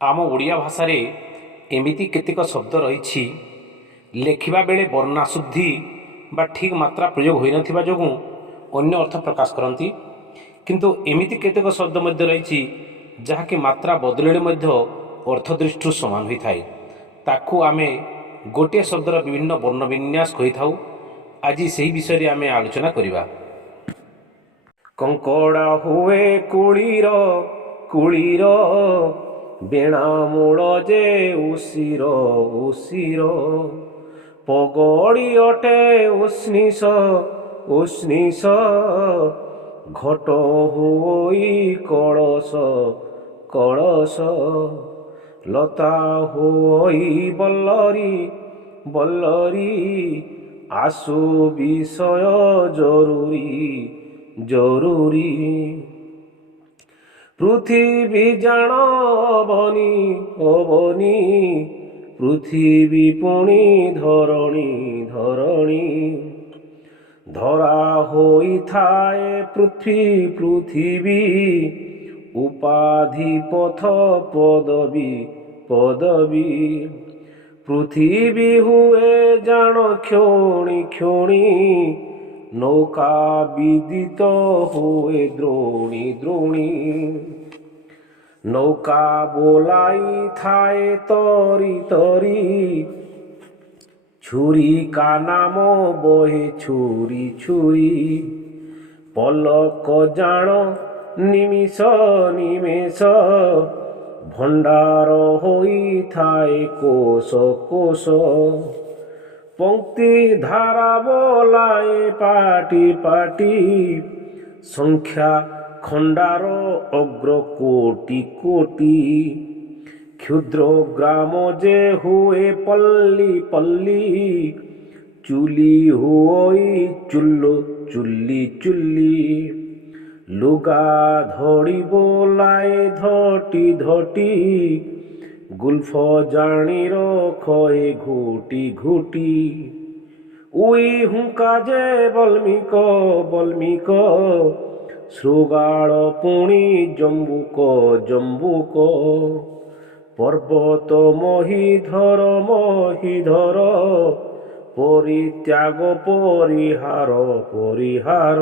आम ओडिया भाषा रे एमिति केतेक शब्द रही लेखिबा बेले वर्णा शुद्धि बा ठीक मात्रा प्रयोग होई नथिबा जोगु अन्य अर्थ प्रकाश करती किंतु एमिति केतेक शब्द मध्य रही जहाँकि मात्रा बदलिले मध्य अर्थ दृष्टि समान होई थाए ताकू आमे गोटे शब्दर विभिन्न वर्ण विन्यास कहि थाउ। आज से विषय आमे आलोचना करिबा। कंकड़ा हुए कुळीर कुळीर बेणा मूल जे उसिर उसिर पगड़ी अटे उष्णीस उष्णीस घट होई कलश कलश लता होई बल्लरी बल्लरी आसु विषय जरूरी जरूरी पृथ्वी जान अबनी अबनी पृथ्वी पुणी धरणी धरणी धरा होई थाए पृथ्वी पृथ्वी उपाधि पथ पदवी पदवी पृथ्वी हुए जान क्षोणी क्षोणी नौका विदित हुए द्रोणी द्रोणी नौका बोलाई थाए तरी तरी छुरी का नाम बहे छुरी छुरी पलक जान निमिष निमेष भंडार होई थाए कोश कोश पंक्ति धारा बोलाए पाटी पाटी संख्या खंडार अग्र कोटि कोटि क्षुद्र ग्राम जे हुए पल्ली पल्ली चुली हुई चुल्लो चुल्ली चुल्ली लुगा धड़ी बोलाए धटी धटी गुल्फ जानी रखे घुटी घुटी उई हुंका जे बल्मिक बल्मिक श्रुगाल पुणी जम्बुक जम्बुक पर्वत महीधर महीधर परित्याग परिहार परिहार।